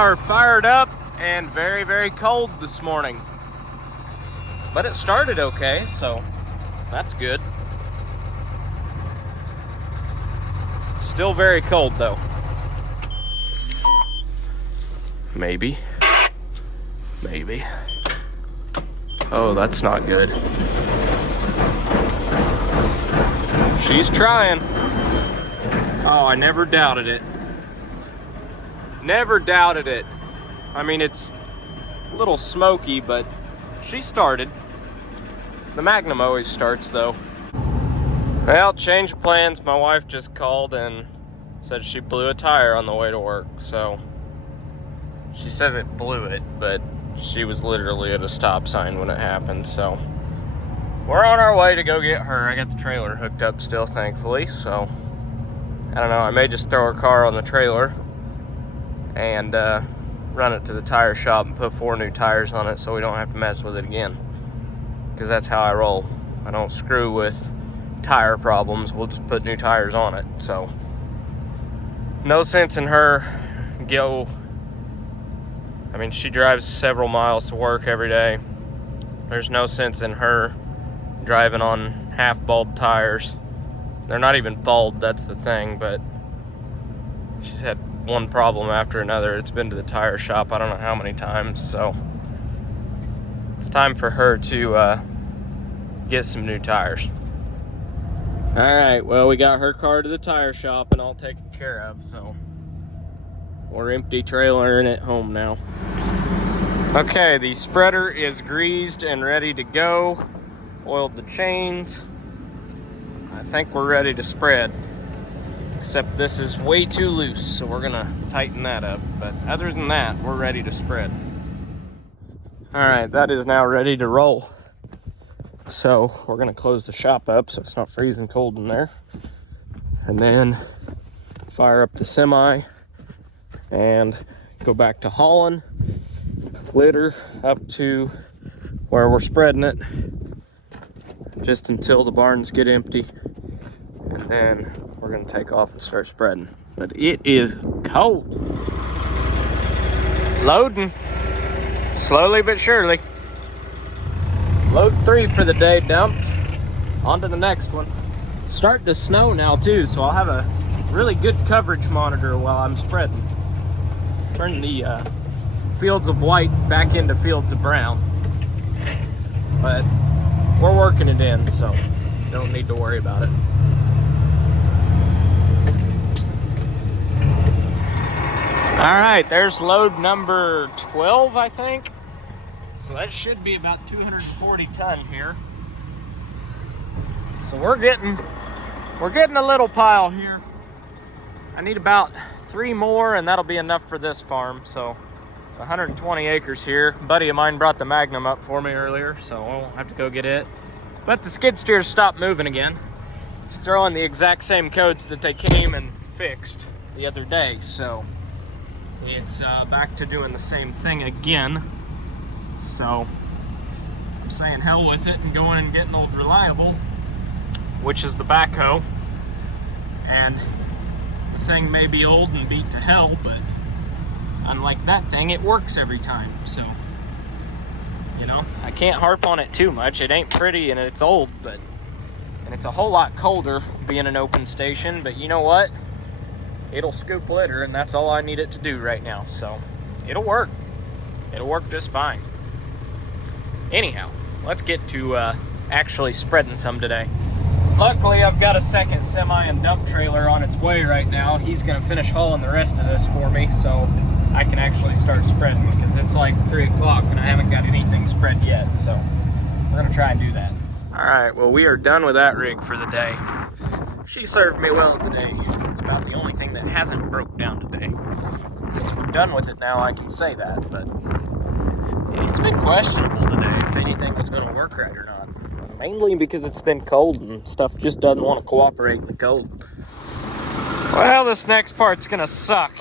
are fired up and very, very cold this morning. But it started okay, so that's good. Still very cold though. Maybe. Oh, that's not good. She's trying. Oh, I never doubted it. Never doubted it. I mean, it's a little smoky, but she started. The Magnum always starts though. Well, change of plans. My wife just called and said she blew a tire on the way to work. So she says it blew it, but she was literally at a stop sign when it happened. So we're on our way to go get her. I got the trailer hooked up still, thankfully. So I don't know, I may just throw her car on the trailer and run it to the tire shop and put 4 new tires on it so we don't have to mess with it again. Because that's how I roll. I don't screw with tire problems. We'll just put new tires on it. So no sense in her I mean, she drives several miles to work every day. There's no sense in her driving on half-bald tires. They're not even bald, that's the thing, but she's had one problem after another. It's been to the tire shop I don't know how many times, so it's time for her to get some new tires. All right, well, we got her car to the tire shop and all taken care of, so we're empty trailering it home now. Okay, the spreader is greased and ready to go. Oiled the chains. I think we're ready to spread, except this is way too loose, so we're gonna tighten that up. But other than that, we're ready to spread. All right, that is now ready to roll. So we're gonna close the shop up so it's not freezing cold in there. And then fire up the semi and go back to hauling, litter up to where we're spreading it, just until the barns get empty. And then we're gonna take off and start spreading. But it is cold. Loading, slowly but surely. Load 3 for the day dumped. On to the next one. It's starting to snow now too, so I'll have a really good coverage monitor while I'm spreading. Turn the fields of white back into fields of brown. But we're working it in, so don't need to worry about it. All right, there's load number 12, I think. So that should be about 240 ton here. So we're getting a little pile here. I need about 3 more and that'll be enough for this farm. So it's 120 acres here. A buddy of mine brought the Magnum up for me earlier, so I won't have to go get it. But the skid steers stopped moving again. It's throwing the exact same codes that they came and fixed the other day. So it's back to doing the same thing again. So I'm saying hell with it and going and getting old reliable, which is the backhoe. And the thing may be old and beat to hell, but unlike that thing, it works every time. So, you know, I can't harp on it too much. It ain't pretty and it's old, and it's a whole lot colder being an open station, but you know what? It'll scoop litter, and that's all I need it to do right now. So it'll work. It'll work just fine. Anyhow, let's get to actually spreading some today. Luckily, I've got a second semi and dump trailer on its way right now. He's gonna finish hauling the rest of this for me, so I can actually start spreading, because it's like 3 o'clock and I haven't got anything spread yet. So we're gonna try and do that. All right, well, we are done with that rig for the day. She served me well today. It's about the only thing that hasn't broke down today. Since we're done with it now, I can say that, but it's been questionable today if anything was going to work right or not. Mainly because it's been cold and stuff just doesn't want to cooperate in the cold. Well, this next part's going to suck.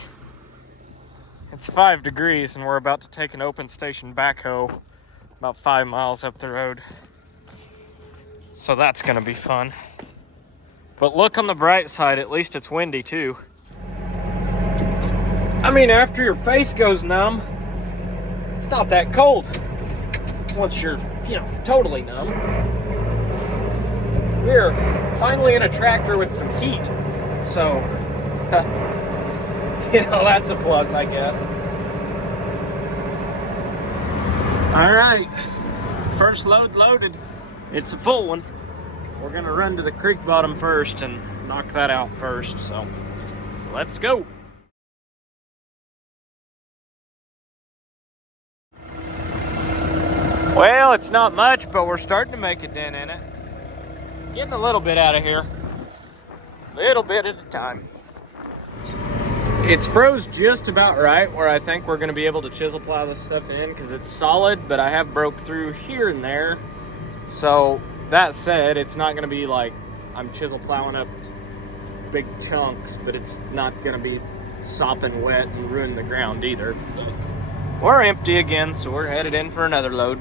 It's 5 degrees and we're about to take an open station backhoe about 5 miles up the road. So that's going to be fun. But look on the bright side, at least it's windy too. I mean, after your face goes numb, it's not that cold. Once you're, totally numb. We're finally in a tractor with some heat. So, that's a plus, I guess. All right, first load loaded. It's a full one. We're gonna run to the creek bottom first and knock that out first, so let's go. Well, it's not much, but we're starting to make a dent in it. Getting a little bit out of here. Little bit at a time. It's froze just about right where I think we're gonna be able to chisel plow this stuff in because it's solid, but I have broke through here and there. So that said, it's not gonna be like I'm chisel plowing up big chunks, but it's not gonna be sopping wet and ruin the ground either. We're empty again, so we're headed in for another load.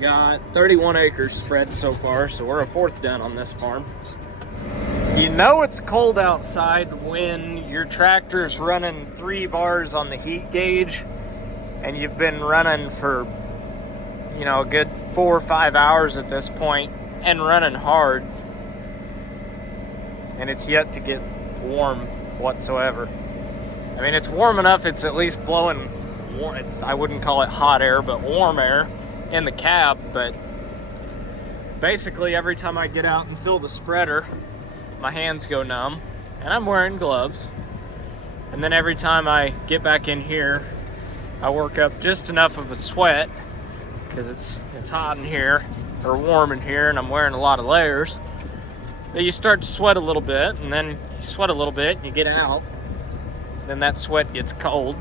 Got 31 acres spread so far, so we're a fourth done on this farm. You know it's cold outside when your tractor's running 3 bars on the heat gauge and you've been running for, a good 4 or 5 hours at this point and running hard, and it's yet to get warm whatsoever. I mean, it's warm enough, it's at least blowing warm. I wouldn't call it hot air, but warm air in the cab. But basically every time I get out and fill the spreader, my hands go numb, and I'm wearing gloves. And then every time I get back in here, I work up just enough of a sweat because it's hot in here, or warm in here, and I'm wearing a lot of layers, that you start to sweat a little bit, and then you sweat a little bit and you get out. Then that sweat gets cold,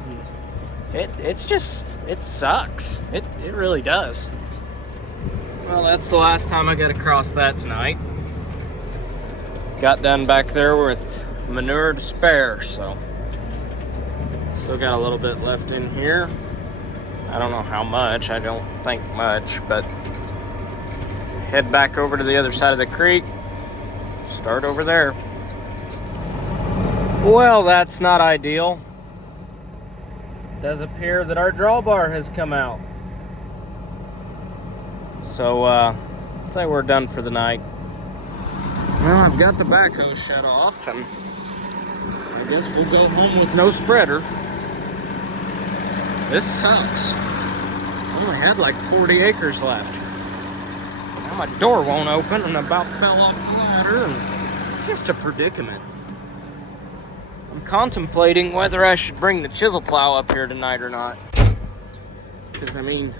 and it sucks. It really does. Well, that's the last time I got to cross that tonight. Got done back there with manure to spare, so still got a little bit left in here. I don't know how much, I don't think much, but head back over to the other side of the creek, start over there. Well, that's not ideal. It does appear that our drawbar has come out. So, looks like we're done for the night. Well, I've got the backhoe shut off, and I guess we'll go home with no spreader. This sucks. I only had like 40 acres left. Now my door won't open, and I about fell off the ladder, and it's just a predicament. I'm contemplating whether I should bring the chisel plow up here tonight or not. Because, I mean,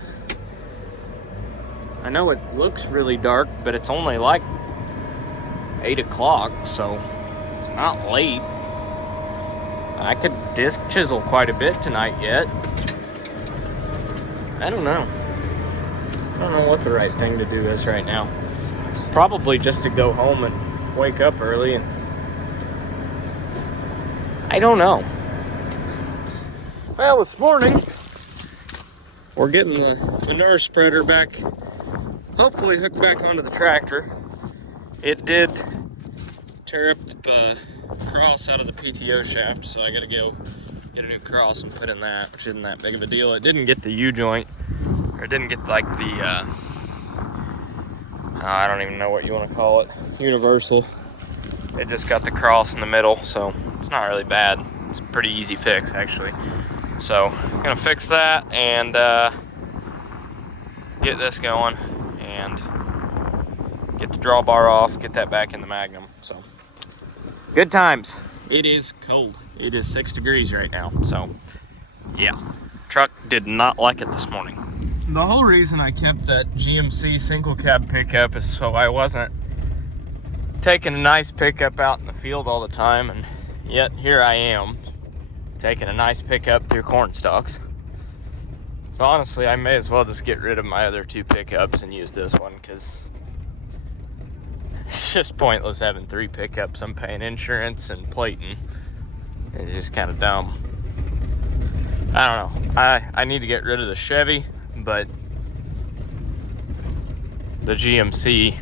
I know it looks really dark, but it's only like 8 o'clock, so it's not late. I could disc chisel quite a bit tonight yet. I don't know. I don't know what the right thing to do is right now. Probably just to go home and wake up early, and I don't know. Well, this morning we're getting the manure spreader back, hopefully hooked back onto the tractor. It did tear up the cross out of the PTO shaft, so I gotta go get a new cross and put in that, which isn't that big of a deal. It didn't get the U-joint, or it didn't get like the, I don't even know what you want to call it, universal. It just got the cross in the middle, so it's not really bad. It's a pretty easy fix, actually. So I'm gonna fix that and get this going and get the drawbar off, get that back in the Magnum. So good times. It is cold. It is 6 degrees right now, so yeah. Truck did not like it this morning. The whole reason I kept that GMC single cab pickup is so I wasn't taking a nice pickup out in the field all the time, and yet here I am taking a nice pickup through corn stalks. So honestly, I may as well just get rid of my other 2 pickups and use this one, because it's just pointless having 3 pickups. I'm paying insurance and plating. It's just kind of dumb. I don't know. I need to get rid of the Chevy, but the GMC,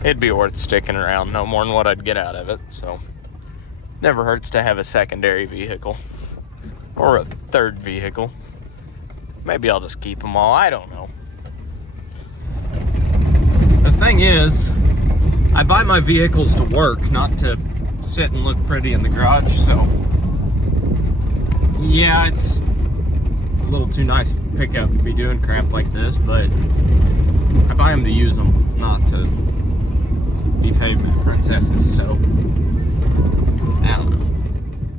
it'd be worth sticking around, no more than what I'd get out of it. So never hurts to have a secondary vehicle. or a third vehicle. Maybe I'll just keep them all, I don't know. The thing is, I buy my vehicles to work, not to sit and look pretty in the garage, so yeah, it's a little too nice pickup to be doing crap like this, but I buy them to use them, not to be pavement princesses, so I don't know.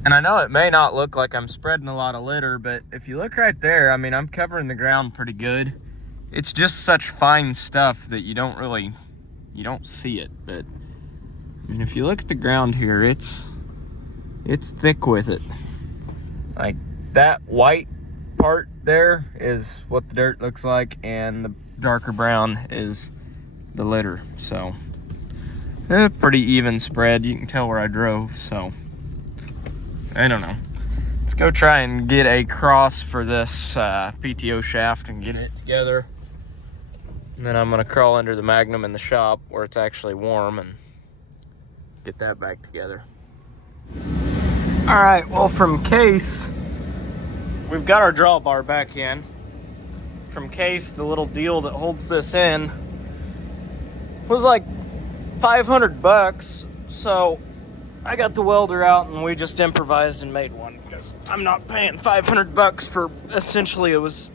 And I know it may not look like I'm spreading a lot of litter, but if you look right there, I mean, I'm covering the ground pretty good. It's just such fine stuff that you don't see it, but I mean, if you look at the ground here, it's thick with it. Like that white part there is what the dirt looks like, and the darker brown is the litter. So pretty even spread. You can tell where I drove, so I don't know. Let's go try and get a cross for this PTO shaft and get it together. And then I'm gonna crawl under the Magnum in the shop where it's actually warm and get that back together. All right, well, from Case, we've got our drawbar back in. From Case, the little deal that holds this in was like 500 bucks. So I got the welder out and we just improvised and made one, because I'm not paying 500 bucks for, essentially it was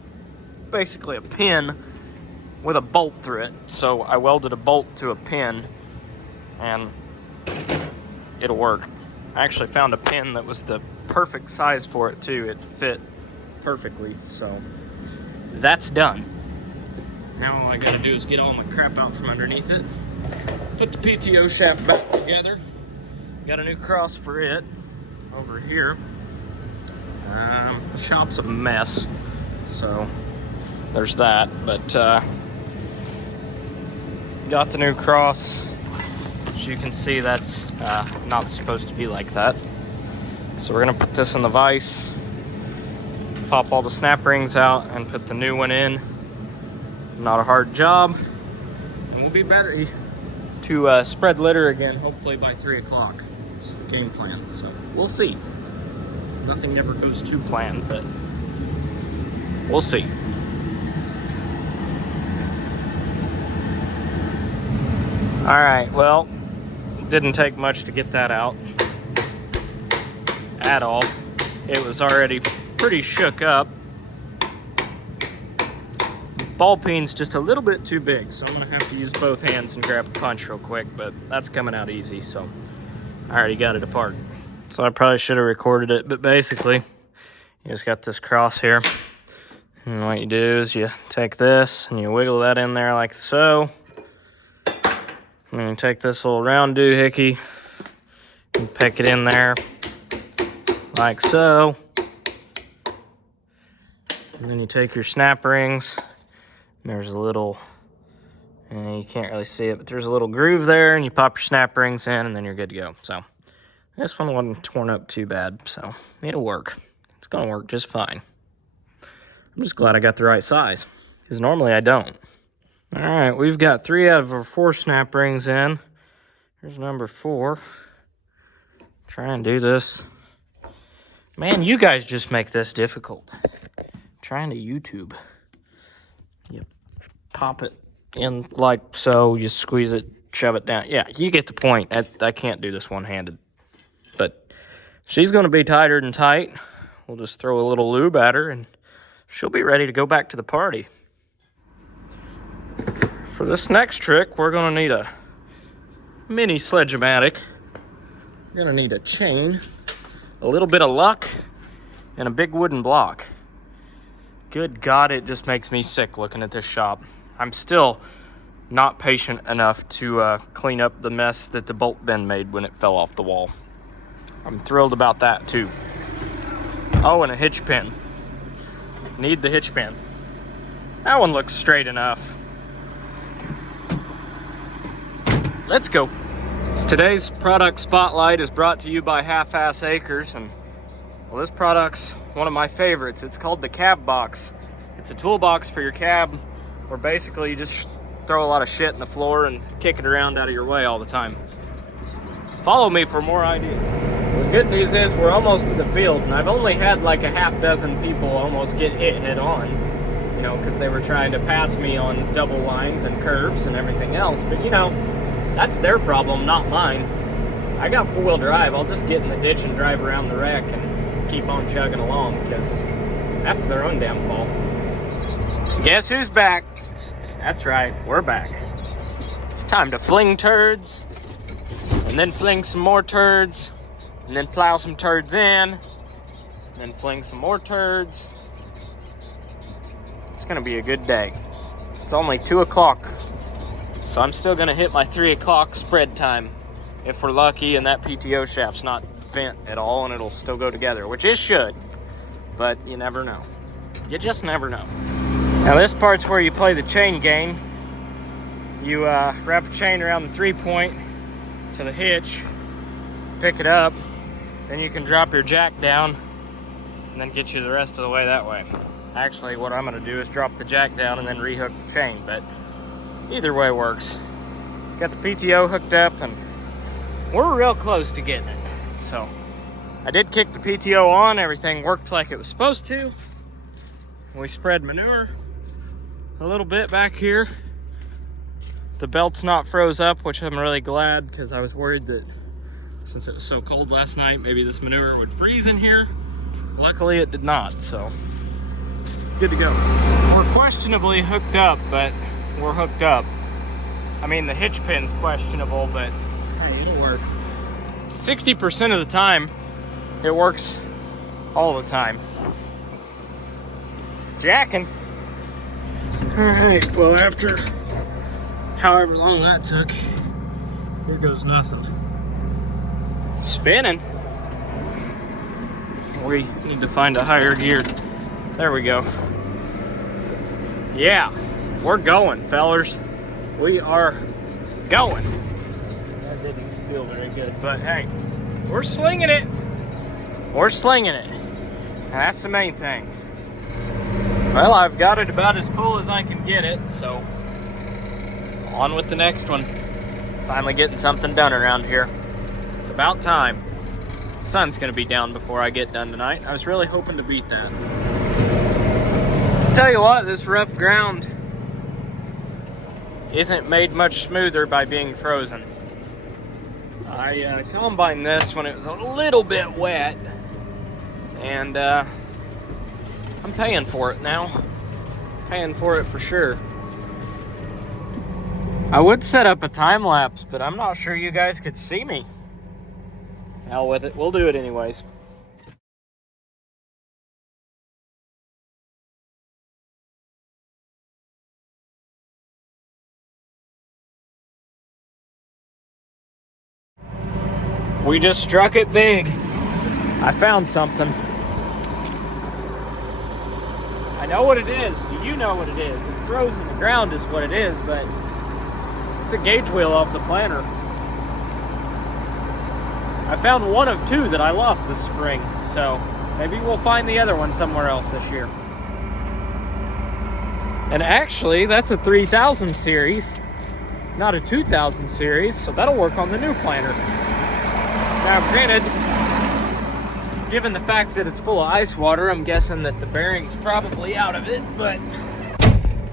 basically a pin with a bolt through it. So I welded a bolt to a pin and it'll work. I actually found a pin that was the perfect size for it too. It fit perfectly, so that's done. Now all I gotta do is get all my crap out from underneath it, put the PTO shaft back together. Got a new cross for it over here. The shop's a mess, so there's that, but got the new cross. As you can see, that's not supposed to be like that. So we're gonna put this in the vise, pop all the snap rings out, and put the new one in. Not a hard job, and we'll be better to spread litter again, hopefully by 3 o'clock. It's the game plan, so we'll see. Nothing never goes to plan, but we'll see. All right, well, didn't take much to get that out at all. It was already pretty shook up. Ball peen's just a little bit too big, so I'm gonna have to use both hands and grab a punch real quick, but that's coming out easy, so I already got it apart. So I probably should have recorded it, but basically, you just got this cross here. And what you do is you take this and you wiggle that in there like so. And then you take this little round doohickey and pick it in there like so. And then you take your snap rings. There's a little, and you can't really see it, but there's a little groove there, and you pop your snap rings in, and then you're good to go. So this one wasn't torn up too bad, so it'll work. It's gonna work just fine. I'm just glad I got the right size, because normally I don't. All right, we've got 3 out of our 4 snap rings in. Here's number 4. Try and do this. Man, you guys just make this difficult. Trying to YouTube. You pop it in like so, you squeeze it, shove it down. Yeah, you get the point. I can't do this one-handed. But she's gonna be tighter than tight. We'll just throw a little lube at her and she'll be ready to go back to the party. For this next trick, we're gonna need a mini sledge-o-matic. We're gonna need a chain, a little bit of luck, and a big wooden block. Good God, it just makes me sick looking at this shop. I'm still not patient enough to clean up the mess that the bolt bin made when it fell off the wall. I'm thrilled about that too. Oh, and a hitch pin. Need the hitch pin. That one looks straight enough. Let's go. Today's product spotlight is brought to you by Half-Ass Acres, and well, this product's one of my favorites. It's called the Cab Box. It's a toolbox for your cab where basically you just throw a lot of shit in the floor and kick it around out of your way all the time. Follow me for more ideas. We've good news is we're almost to the field, and I've only had like a half dozen people almost get hit head on, you know, because they were trying to pass me on double lines and curves and everything else. But you know, that's their problem, not mine. I got four-wheel drive. I'll just get in the ditch and drive around the wreck and keep on chugging along, because that's their own damn fault. Guess who's back? That's right, we're back. It's time to fling turds, and then fling some more turds, and then plow some turds in, and then fling some more turds. It's gonna be a good day. It's only 2 o'clock, so I'm still gonna hit my 3 o'clock spread time. If we're lucky and that PTO shaft's not bent at all and it'll still go together, which it should, but you never know. You just never know. Now this part's where you play the chain game. You wrap a chain around the 3-point to the hitch, pick it up, then you can drop your jack down and then get you the rest of the way that way. Actually, what I'm gonna do is drop the jack down and then rehook the chain, but either way works. Got the PTO hooked up and we're real close to getting it. So I did kick the PTO on, everything worked like it was supposed to. We spread manure a little bit back here. The belt's not froze up, which I'm really glad, because I was worried that since it was so cold last night, maybe this manure would freeze in here. Luckily it did not, so good to go. We're questionably hooked up, but we're hooked up. I mean, the hitch pin's questionable, but hey, it'll work. 60% of the time, it works all the time. Jacking. All right, well, after however long that took, here goes nothing. Spinning. We need to find a higher gear. There we go. Yeah, we're going, fellers. We are going. That didn't feel very good, but hey, we're slinging it. We're slinging it. And that's the main thing. Well, I've got it about as full as I can get it, so on with the next one. Finally getting something done around here. It's about time. The sun's gonna be down before I get done tonight. I was really hoping to beat that. Tell you what, this rough ground isn't made much smoother by being frozen. I combined this when it was a little bit wet, and I'm paying for it now. Paying for it for sure. I would set up a time lapse, but I'm not sure you guys could see me. Hell with it, we'll do it anyways. We just struck it big. I found something. I know what it is. Do you know what it is? It's frozen. The ground is what it is, but it's a gauge wheel off the planter. I found one of two that I lost this spring, so maybe we'll find the other one somewhere else this year. And actually, that's a 3000 series, not a 2000 series, so that'll work on the new planter. Now, granted, given the fact that it's full of ice water, I'm guessing that the bearing's probably out of it, but,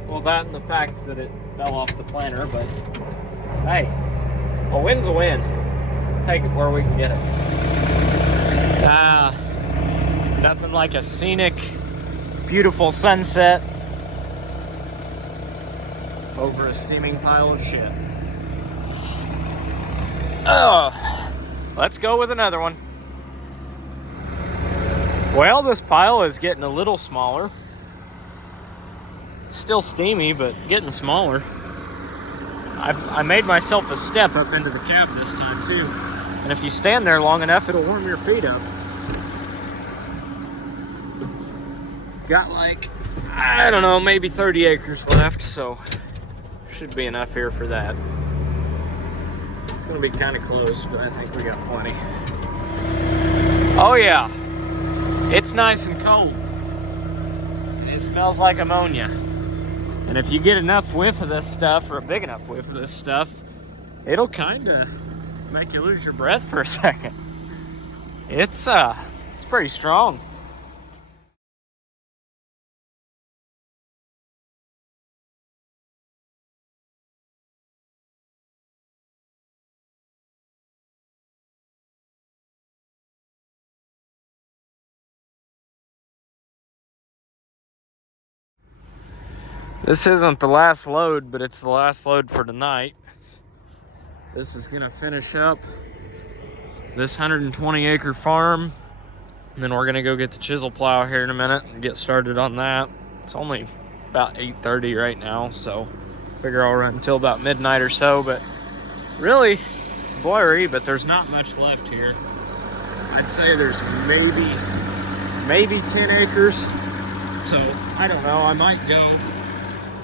well, that and the fact that it fell off the planter, but hey, a win's a win. Take it where we can get it. Nothing like a scenic, beautiful sunset over a steaming pile of shit. Let's go with another one. Well, this pile is getting a little smaller. Still steamy, but getting smaller. I made myself a step up into the cab this time too. And if you stand there long enough, it'll warm your feet up. Got like, I don't know, maybe 30 acres left, so should be enough here for that. It's gonna be kind of close, but I think we got plenty. Oh yeah, it's nice and cold. It smells like ammonia. And if you get enough whiff of this stuff, or a big enough whiff of this stuff, it'll kind of make you lose your breath for a second. It's pretty strong. This isn't the last load, but it's the last load for tonight. This is gonna finish up this 120 acre farm. And then we're gonna go get the chisel plow here in a minute and get started on that. It's only about 8:30 right now, so figure I'll run until about midnight or so. But really, it's blurry, but there's not much left here. I'd say there's maybe 10 acres. So I don't know, I might go.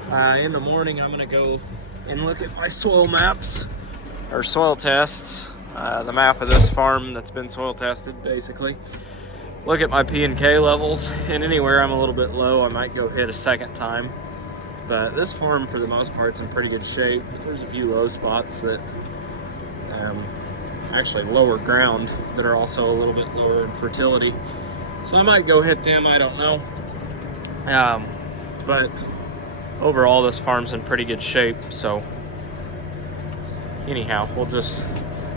In the morning, I'm gonna go and look at my soil maps, or soil tests, the map of this farm that's been soil tested, basically. Look at my P and K levels, and anywhere I'm a little bit low, I might go hit a second time. But this farm, for the most part, is in pretty good shape. But there's a few low spots that actually lower ground that are also a little bit lower in fertility. So I might go hit them, I don't know. But overall, this farm's in pretty good shape. So anyhow,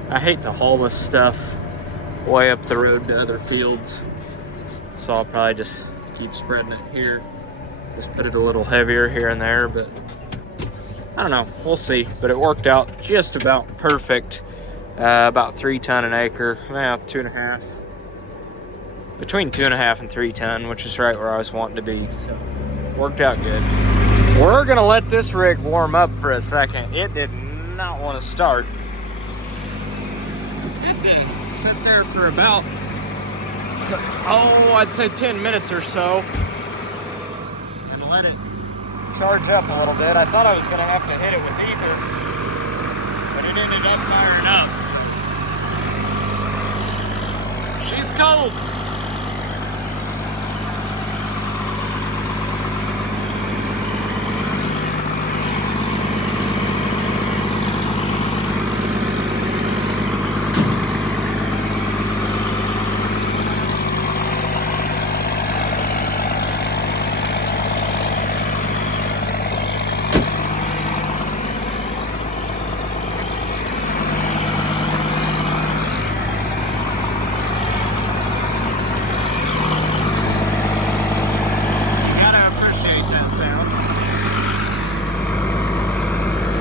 I hate to haul this stuff way up the road to other fields. So I'll probably just keep spreading it here. Just put it a little heavier here and there, but I don't know, we'll see. But it worked out just about perfect. About 3 ton an acre, 2.5. Between 2.5 and 3 ton, which is right where I was wanting to be. So worked out good. We're gonna let this rig warm up for a second. It did not want to start. It did sit there for about, I'd say 10 minutes or so, and let it charge up a little bit. I thought I was gonna have to hit it with ether, but it ended up firing up. So. She's cold.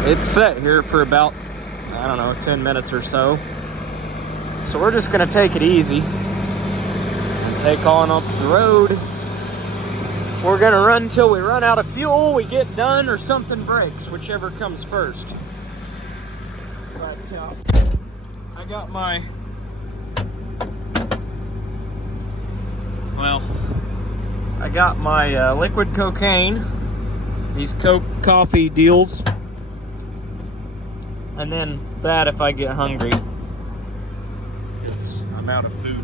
It's set here for about, 10 minutes or so. So we're just gonna take it easy and take on up the road. We're gonna run until we run out of fuel, we get done, or something breaks, whichever comes first. But I got my, liquid cocaine, these Coke coffee deals. And then that if I get hungry, because I'm out of food.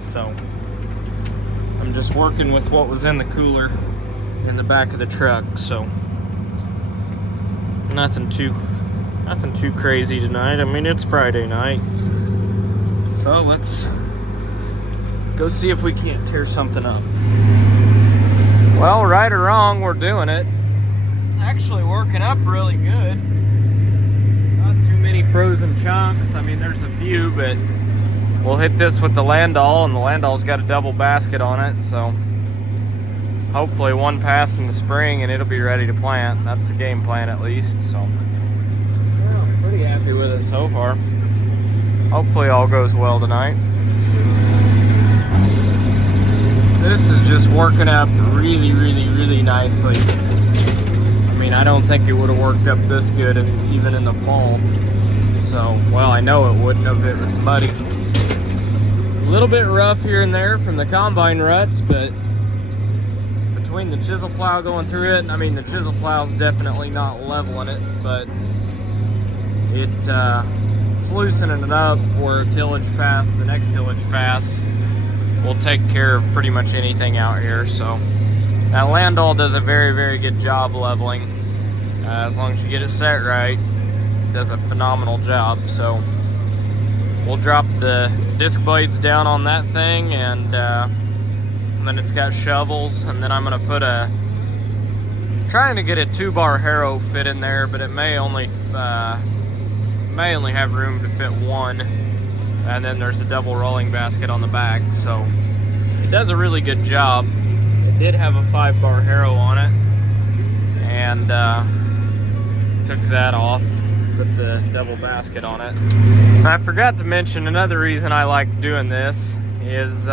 So I'm just working with what was in the cooler in the back of the truck. So nothing too crazy tonight. I mean, it's Friday night. So let's go see if we can't tear something up. Well, right or wrong, we're doing it. It's actually working up really good. Many frozen chunks. I mean, there's a few, but we'll hit this with the Landau, and the Landau's got a double basket on it, so hopefully one pass in the spring and it'll be ready to plant. That's the game plan, at least. So yeah, I'm pretty happy with it so far. Hopefully all goes well tonight. This is just working up really, really, really nicely. I mean, I don't think it would have worked up this good even in the fall. So, well, I know it wouldn't have. It was muddy. It's a little bit rough here and there from the combine ruts, but between the chisel plow going through it, I mean, the chisel plow's definitely not leveling it, but it's loosening it up where the next tillage pass will take care of pretty much anything out here. So that Landau does a very, very good job leveling. As long as you get it set right, it does a phenomenal job. So we'll drop the disc blades down on that thing, and then it's got shovels, and then I'm gonna put trying to get a 2-bar harrow fit in there, but it may only have room to fit one, and then there's a double rolling basket on the back, so it does a really good job. It did have a 5-bar harrow on it, and took that off, put the double basket on it. I forgot to mention another reason I like doing this is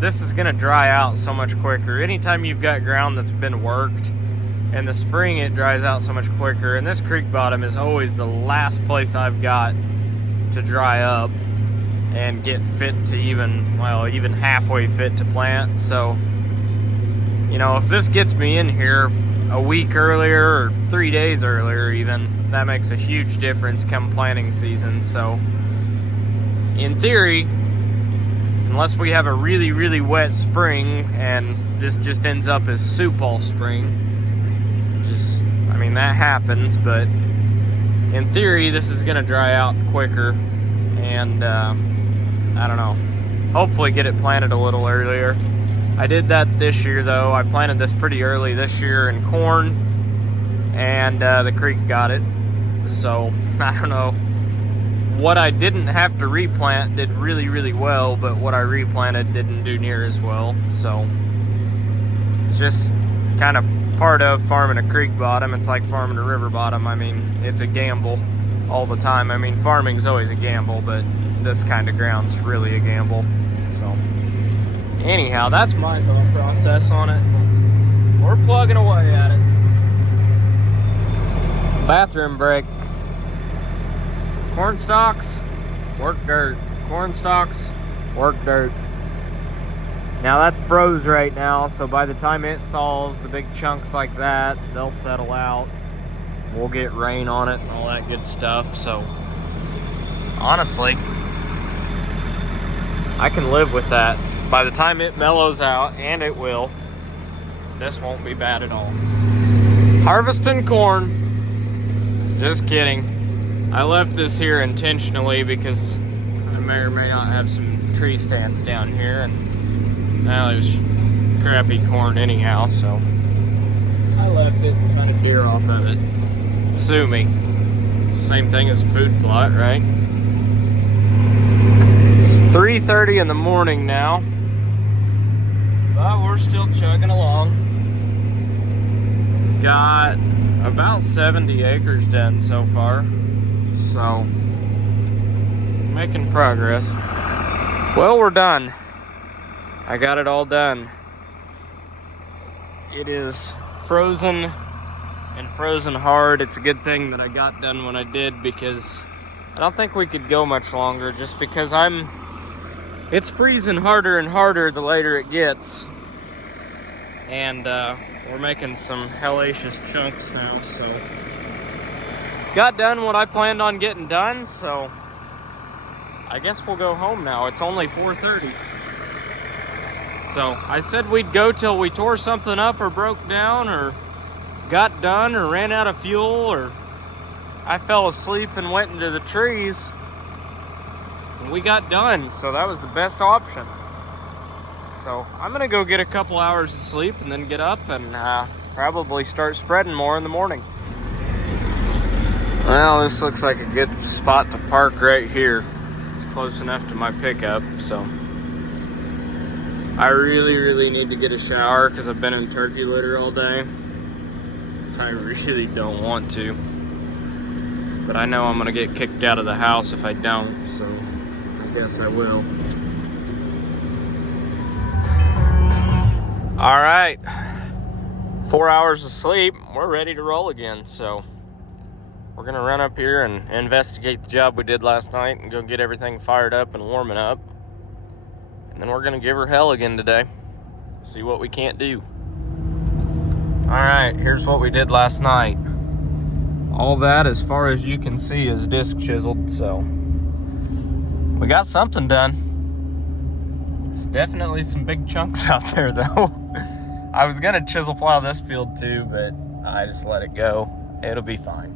this is gonna dry out so much quicker. Anytime you've got ground that's been worked, in the spring it dries out so much quicker, and this creek bottom is always the last place I've got to dry up and get fit to even halfway fit to plant. So, you know, if this gets me in here a week earlier or 3 days earlier even, that makes a huge difference come planting season. So in theory, unless we have a really, really wet spring and this just ends up as soup all spring, I mean, that happens, but in theory, this is gonna dry out quicker, and I don't know, hopefully get it planted a little earlier. I did that this year though. I planted this pretty early this year in corn, and the creek got it. So I don't know, what I didn't have to replant did really, really well, but what I replanted didn't do near as well. So it's just kind of part of farming a creek bottom. It's like farming a river bottom. I mean, it's a gamble all the time. I mean, farming's always a gamble, but this kind of ground's really a gamble. So anyhow, that's my thought process on it. We're plugging away at it. Bathroom break. Corn stalks, work dirt. Corn stalks, work dirt. Now that's froze right now, so by the time it thaws, the big chunks like that, they'll settle out. We'll get rain on it and all that good stuff. So honestly, I can live with that. By the time it mellows out, and it will, this won't be bad at all. Harvesting corn. Just kidding. I left this here intentionally because I may or may not have some tree stands down here, and now there's crappy corn anyhow, so I left it and cut a deer off of it. Sue me. Same thing as a food plot, right? It's 3:30 in the morning now, but we're still chugging along. Got about 70 acres done so far, so making progress. Well, we're done. I got it all done. It is frozen and frozen hard. It's a good thing that I got done when I did, because I don't think we could go much longer, just because it's freezing harder and harder the later it gets. And we're making some hellacious chunks now, so got done what I planned on getting done, so I guess we'll go home now. It's only 4:30. So I said we'd go till we tore something up or broke down or got done or ran out of fuel or I fell asleep and went into the trees, and we got done, so that was the best option. So I'm gonna go get a couple hours of sleep and then get up and probably start spreading more in the morning. Well, this looks like a good spot to park right here. It's close enough to my pickup, so I really need to get a shower because I've been in turkey litter all day. I really don't want to, but I know I'm gonna get kicked out of the house if I don't, so I guess I will. All right, 4 hours of sleep, we're ready to roll again. So we're gonna run up here and investigate the job we did last night and go get everything fired up and warming up. And then we're gonna give her hell again today. See what we can't do. All right, here's what we did last night. All that, as far as you can see, is disc chiseled, so we got something done. There's definitely some big chunks out there though. I was gonna chisel plow this field too, but I just let it go. It'll be fine.